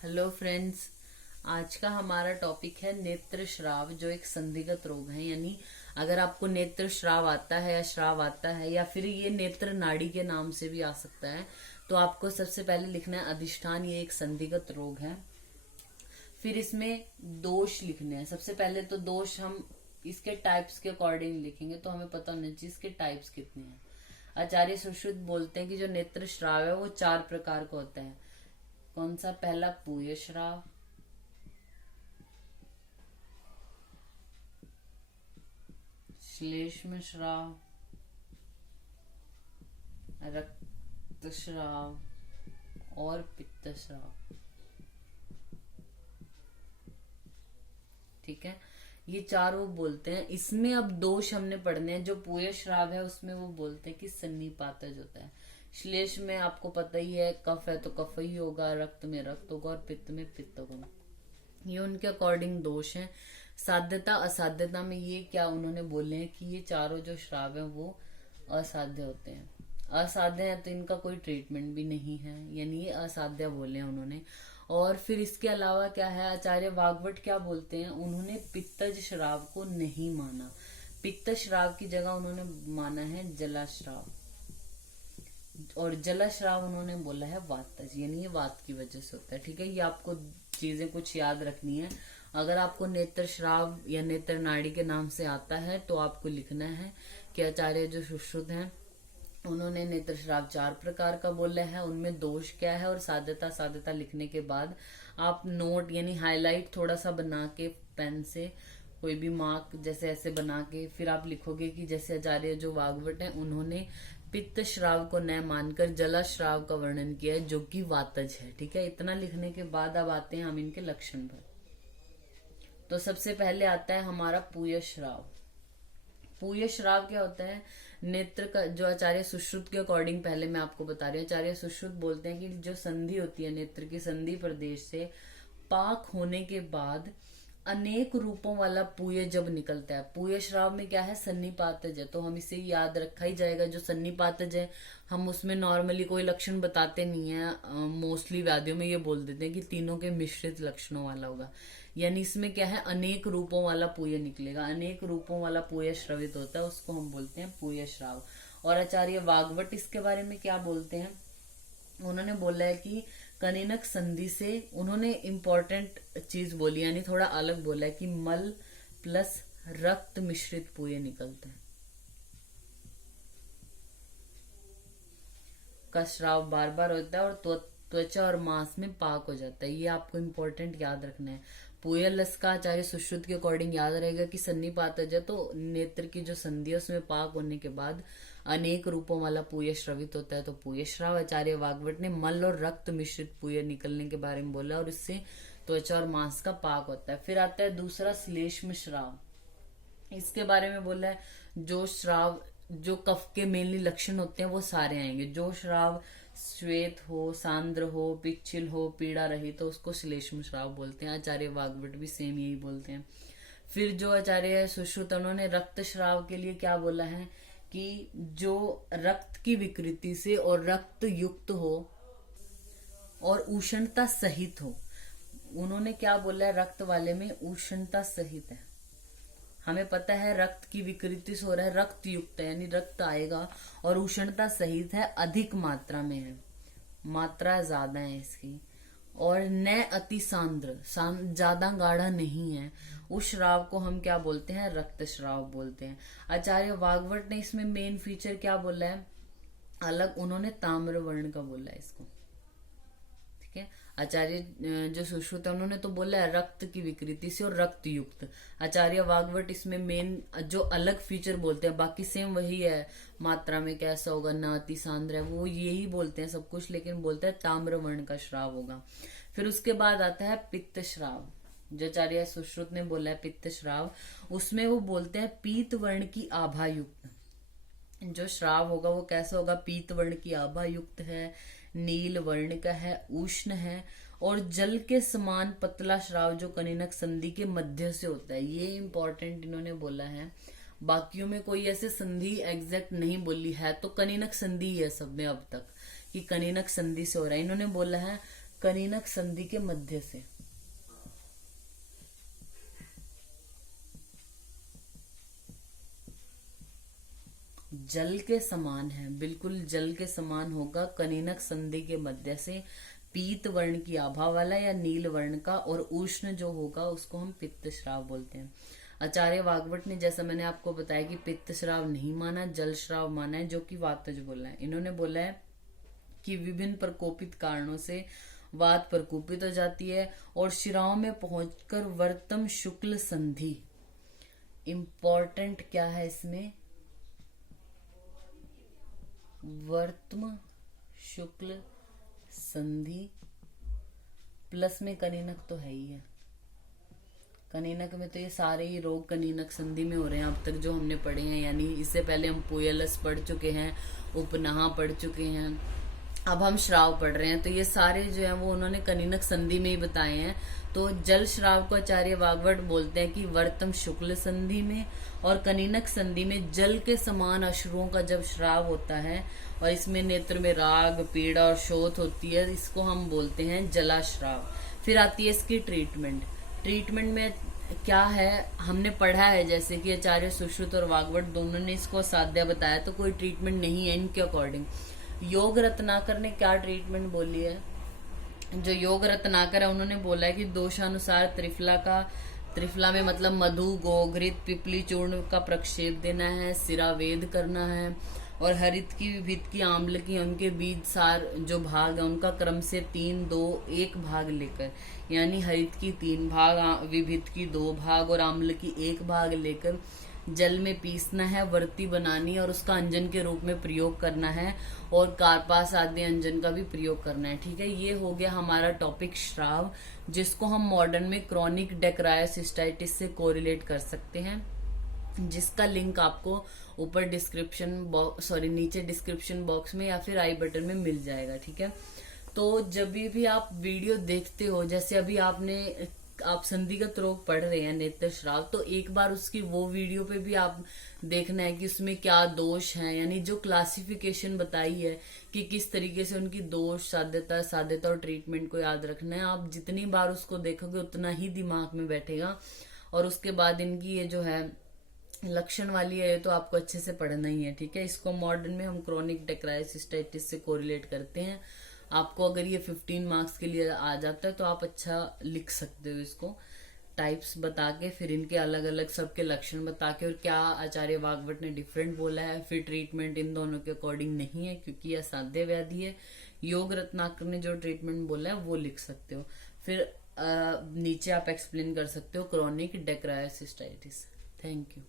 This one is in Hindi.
Hello friends. आज का हमारा टॉपिक है नेत्र श्राव, जो एक संधिगत रोग है। यानी अगर आपको नेत्र श्राव आता है या श्राव आता है या फिर ये नेत्र नाड़ी के नाम से भी आ सकता है, तो आपको सबसे पहले लिखना है अधिष्ठान। ये एक संधिगत रोग है। फिर इसमें दोष लिखने हैं। सबसे पहले तो दोष हम इसके टाइप्स के अकॉर्डिंग लिखेंगे, तो हमें पता होना चाहिए इसके टाइप्स कितने हैं। आचार्य सुश्रुत बोलते हैं कि जो नेत्र श्राव है वो 4 प्रकार का होता है। कौन सा? पहला पूय श्राव, श्लेष्म श्राव, रक्त श्राव और पित्त श्राव। ठीक है, ये 4 वो बोलते हैं। इसमें अब दोष हमने पढ़ने हैं। जो पूय श्राव है उसमें वो बोलते हैं कि सन्निपातज होता है। श्लेष में आपको पता ही है, कफ है तो कफ ही होगा, रक्त में रक्त होगा और पित्त में पित्त होगा। ये उनके अकॉर्डिंग दोष हैं। साध्यता असाध्यता में ये क्या उन्होंने बोले हैं कि ये चारों जो श्राव है वो असाध्य होते हैं। असाध्य है तो इनका कोई ट्रीटमेंट भी नहीं है, यानी ये असाध्य बोले हैं उन्होंने। और फिर इसके अलावा क्या है, आचार्य वाग्भट क्या बोलते हैं, उन्होंने पित्तज श्राव को नहीं माना। पित्त श्राव की जगह उन्होंने माना है जलाश्राव, और जलाश्राव उन्होंने बोला है वातज, यानी ये वात की वजह से होता है। ठीक है, ये आपको चीजें कुछ याद रखनी है। अगर आपको नेत्र श्राव या नेत्र नाड़ी के नाम से आता है तो आपको लिखना है कि आचार्य जो सुश्रुत हैं उन्होंने नेत्र श्राव 4 प्रकार का बोला है, उनमें दोष क्या है और साध्यता। साध्यता लिखने के बाद आप नोट यानी हाईलाइट थोड़ा सा बना के पेन से कोई भी मार्क जैसे ऐसे बना के फिर आप लिखोगे कि जैसे आचार्य जो वाग्भट है उन्होंने पित्त श्राव को न मानकर जला श्राव का वर्णन किया है, जो कि वातज है। ठीक है, इतना लिखने के बाद अब आते हैं हम इनके लक्षण पर। तो सबसे पहले आता है हमारा पूय श्राव। पूय श्राव क्या होता है? नेत्र का, जो आचार्य सुश्रुत के अकॉर्डिंग पहले मैं आपको बता रही हूँ। आचार्य सुश्रुत बोलते हैं कि जो संधि होती है नेत्र की, संधि प्रदेश से पाक होने के बाद अनेक रूपों वाला पूय जब निकलता है। पूय श्राव में क्या है? सन्निपातज है, तो हम इसे याद रखा ही जाएगा। जो सन्निपातज है हम उसमें नॉर्मली कोई लक्षण बताते नहीं है, मोस्टली व्याधियों में ये बोल देते हैं कि तीनों के मिश्रित लक्षणों वाला होगा। यानी इसमें क्या है, अनेक रूपों वाला पूय निकलेगा। अनेक रूपों वाला पूय श्रवित होता है, उसको हम बोलते हैं पूय श्राव। और आचार्य वाग्भट इसके बारे में क्या बोलते हैं, उन्होंने बोला है कि कनिनक संधि से, उन्होंने इंपॉर्टेंट चीज बोली यानी थोड़ा अलग बोला है कि मल प्लस रक्त मिश्रित पूय निकलता है। का श्राव बार बार होता है और त्वचा और मांस में पाक हो जाता है। ये आपको इम्पोर्टेंट याद रखना है। पूय लस का आचार्य सुश्रुत के अकॉर्डिंग याद रहेगा कि सन्निपातज है, तो नेत्र की जो संधि है उसमें पाक होने के बाद अनेक रूपों वाला पूय श्रवित होता है, तो पूय श्राव। आचार्य वाग्भट ने मल और रक्त मिश्रित पूय निकलने के बारे में बोला और इससे त्वचा और मांस का पाक होता है। फिर आता है दूसरा श्लेष्म श्राव। इसके बारे में बोला है जो श्राव, जो कफ के मेनली लक्षण होते हैं वो सारे आएंगे। जो श्राव श्वेत हो, सांद्र हो, पिच्छिल हो, पीड़ा रही, तो उसको श्लेष्म श्राव बोलते हैं। आचार्य वाग्भट भी सेम यही बोलते हैं। फिर जो आचार्य सुश्रुत, उन्होंने रक्त श्राव के लिए क्या बोला है कि जो रक्त की विकृति से और रक्त युक्त हो और उष्णता सहित हो। उन्होंने क्या बोला है, रक्त वाले में उष्णता सहित है। हमें पता है रक्त की विकृति से हो रहा है, रक्त युक्त है यानी रक्त आएगा और उष्णता सहित है, अधिक मात्रा में है, मात्रा ज्यादा है इसकी, और न अति सांद्र, ज्यादा गाढ़ा नहीं है। उस श्राव को हम क्या बोलते हैं? रक्त श्राव बोलते हैं। आचार्य वाग्भट ने इसमें मेन फीचर क्या बोला है अलग, उन्होंने ताम्र वर्ण का बोला है इसको। ठीक है, आचार्य जो सुश्रुत है उन्होंने तो बोला है रक्त की विकृति से और रक्त युक्त। आचार्य वाग्भट इसमें मेन जो अलग फीचर बोलते हैं, बाकी सेम वही है, मात्रा में कैसा होगा, न अति सांद्र है, वो यही बोलते हैं सब कुछ, लेकिन बोलते हैं ताम्र वर्ण का श्राव होगा। फिर उसके बाद आता है पित्त श्राव। जो आचार्य सुश्रुत ने बोला है पित्त श्राव, उसमें वो बोलते हैं पीत वर्ण की आभा युक्त। जो श्राव होगा वो कैसा होगा? पीत वर्ण की आभा युक्त है, नील वर्ण का है, उष्ण है और जल के समान पतला श्राव जो कनिनक संधि के मध्य से होता है। ये इंपॉर्टेंट इन्होंने बोला है। बाकियों में कोई ऐसे संधि एग्जैक्ट नहीं बोली है, तो कनिनक संधि है सब में अब तक कि कनिनक संधि से हो रहा है। इन्होंने बोला है कनिनक संधि के मध्य से। जल के समान है, बिल्कुल जल के समान होगा। कनिनक संधि के मध्य से पीत वर्ण की आभा वाला या नील वर्ण का, और उष्ण जो होगा उसको हम पित्त श्राव बोलते हैं। आचार्य वाग्भट ने, जैसा मैंने आपको बताया, कि पित्त श्राव नहीं माना, जल श्राव माना है, जो कि वातज बोला है। इन्होंने बोला है कि विभिन्न प्रकोपित कारणों से वात प्रकोपित हो जाती है और शिराओं में पहुंचकर वर्तम शुक्ल संधि, इंपॉर्टेंट क्या है इसमें, वर्तम शुक्ल संधि प्लस में कनिनक तो है ही है। कनिनक में तो ये सारे ही रोग कनिनक संधि में हो रहे हैं अब तक जो हमने पढ़े हैं। यानी इससे पहले हम पुयलस पढ़ चुके हैं, उपनाहा पढ़ चुके हैं, अब हम श्राव पढ़ रहे हैं। तो ये सारे जो है वो उन्होंने कनिनक संधि में ही बताए हैं। तो जल श्राव को आचार्य वाग्भट बोलते हैं कि वर्तम शुक्ल संधि में, और कनिनक संधि में जल के समान अश्रुओं का जब श्राव होता है और इसमें नेत्र में राग, पीड़ा और शोथ होती है, इसको हम बोलते हैं जलाश्राव। फिर आती है इसकी ट्रीटमेंट। ट्रीटमेंट में क्या है, हमने पढ़ा है जैसे कि आचार्य सुश्रुत और वाग्भट दोनों ने इसको साध्य बताया, तो कोई ट्रीटमेंट नहीं है इनके अकॉर्डिंग। योग रत्नाकर ने क्या ट्रीटमेंट बोली है, जो योग रत्नाकर है उन्होंने बोला है कि दोषानुसार त्रिफला में मतलब मधु, गोघृत, पिपली चूर्ण का प्रक्षेप देना है, सिरावेद करना है, और हरित की, विभित की, आम्ल की, उनके बीज सार जो भाग है उनका क्रम से 3, 2, 1 भाग लेकर, यानी हरित की 3 भाग, विभित की 2 भाग और आम्ल की 1 भाग लेकर जल में पीसना है, वर्ती बनानी है और उसका अंजन के रूप में प्रयोग करना है, और कारपास आदि अंजन का भी प्रयोग करना है। ठीक है, ये हो गया हमारा टॉपिक श्राव, जिसको हम मॉडर्न में क्रॉनिक डेक्रायोसिस्टाइटिस से कोरिलेट कर सकते हैं, जिसका लिंक आपको ऊपर नीचे डिस्क्रिप्शन बॉक्स में या फिर आई बटन में मिल जाएगा। ठीक है, तो जब भी आप वीडियो देखते हो, जैसे अभी आप संधिगत रोग पढ़ रहे हैं नेत्र श्राव, तो एक बार उसकी वो वीडियो पे भी आप देखना है कि उसमें क्या दोष हैं, यानी जो क्लासिफिकेशन बताई है कि किस तरीके से उनकी दोष, साध्यता और ट्रीटमेंट को याद रखना है। आप जितनी बार उसको देखोगे उतना ही दिमाग में बैठेगा, और उसके बाद इनकी ये जो है लक्षण वाली है, तो आपको अच्छे से पढ़ना ही है। ठीक है, इसको मॉडर्न में हम क्रॉनिक डेक्रायोसिस्टाइटिस से कोरिलेट करते हैं। आपको अगर ये 15 मार्क्स के लिए आ जाता है तो आप अच्छा लिख सकते हो इसको, टाइप्स बता के, फिर इनके अलग अलग सबके लक्षण बता के, और क्या आचार्य वाग्भट ने डिफरेंट बोला है। फिर ट्रीटमेंट इन दोनों के अकॉर्डिंग नहीं है क्योंकि यह साध्य व्याधि है। योग रत्नाकर ने जो ट्रीटमेंट बोला है वो लिख सकते हो। फिर नीचे आप एक्सप्लेन कर सकते हो क्रॉनिक डेक्रायोसिस्टाइटिस। Thank you.